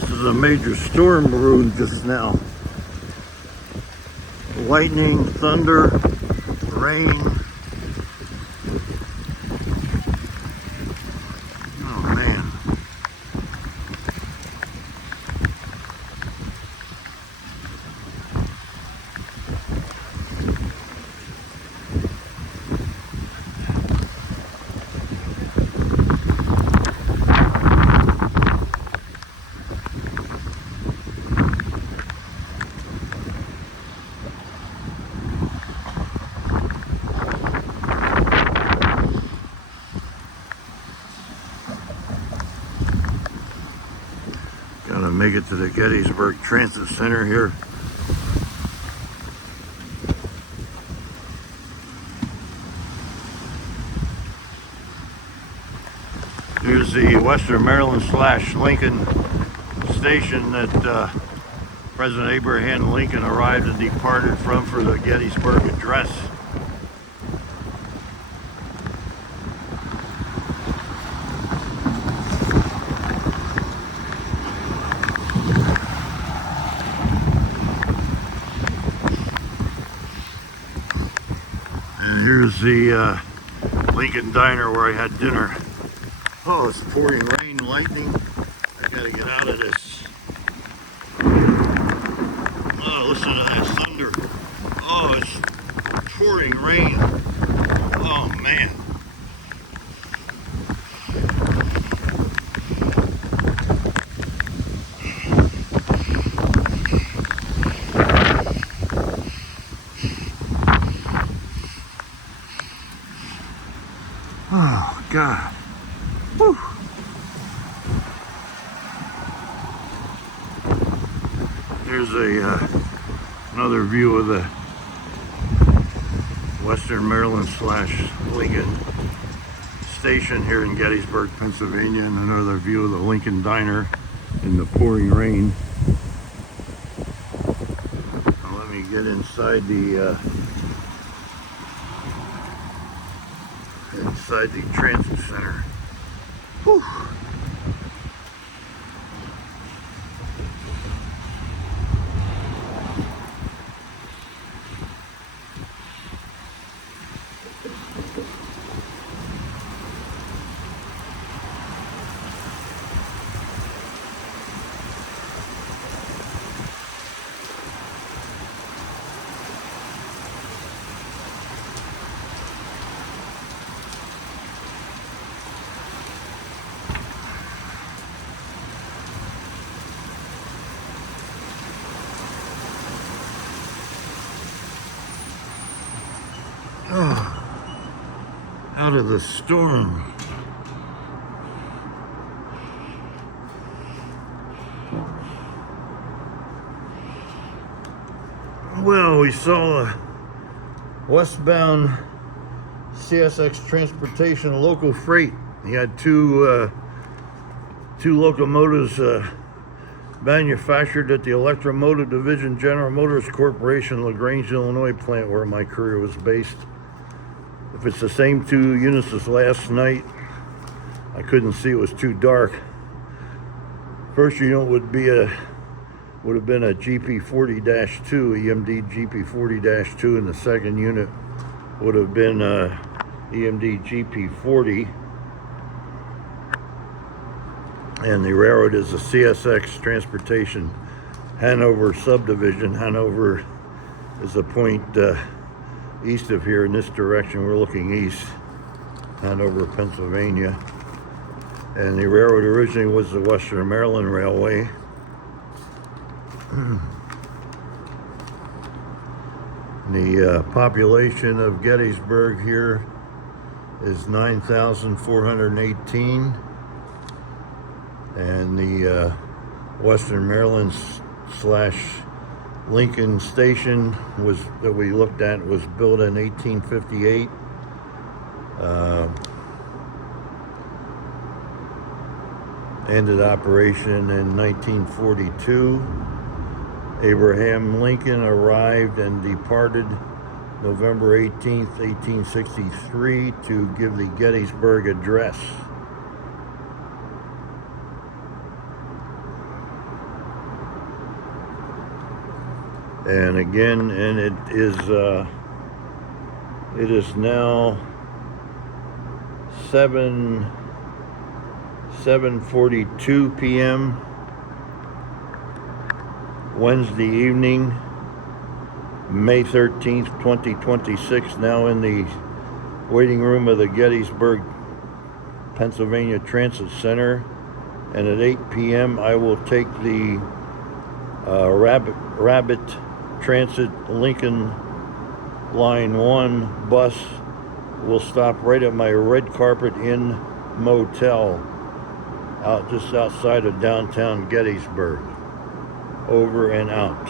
This is a major storm brewed just now. Lightning, thunder, rain. Oh man. Gotta make it to the Gettysburg Transit Center here. Here's the Western Maryland / Lincoln station that President Abraham Lincoln arrived and departed from for the Gettysburg Address. And here's the Lincoln Diner where I had dinner. Oh, it's pouring rain, lightning. I gotta get out of this. Oh, listen to that thunder. Oh, it's pouring rain. Oh, man. Oh, God. Whew. Here's another view of the Western Maryland / Lincoln station here in Gettysburg, Pennsylvania, and another view of the Lincoln Diner in the pouring rain. Now let me get inside the transit center. Whew. Oh, out of the storm. Well, we saw a westbound CSX Transportation local freight. He had two locomotives manufactured at the Electromotive Division General Motors Corporation, LaGrange, Illinois plant where my career was based. If it's the same two units as last night, I couldn't see, it was too dark. First unit would have been a GP40-2, EMD GP40-2, and the second unit would have been EMD GP40. And the railroad is the CSX Transportation Hanover subdivision. Hanover is a point east of here in this direction. We're looking east, Hanover, Pennsylvania. And the railroad originally was the Western Maryland Railway. The population of Gettysburg here is 9,418. the Western Maryland slash Lincoln station that we looked at was built in 1858. Ended operation in 1942. Abraham Lincoln arrived and departed November 18th, 1863 to give the Gettysburg Address. And again, and it is now 7:42 p.m. Wednesday evening, May 13th, 2026, now in the waiting room of the Gettysburg, Pennsylvania Transit Center. And at 8 p.m. I will take the Rabbit Transit Lincoln Line 1 bus. Will stop right at my Red Carpet Inn motel just outside of downtown Gettysburg. Over and out.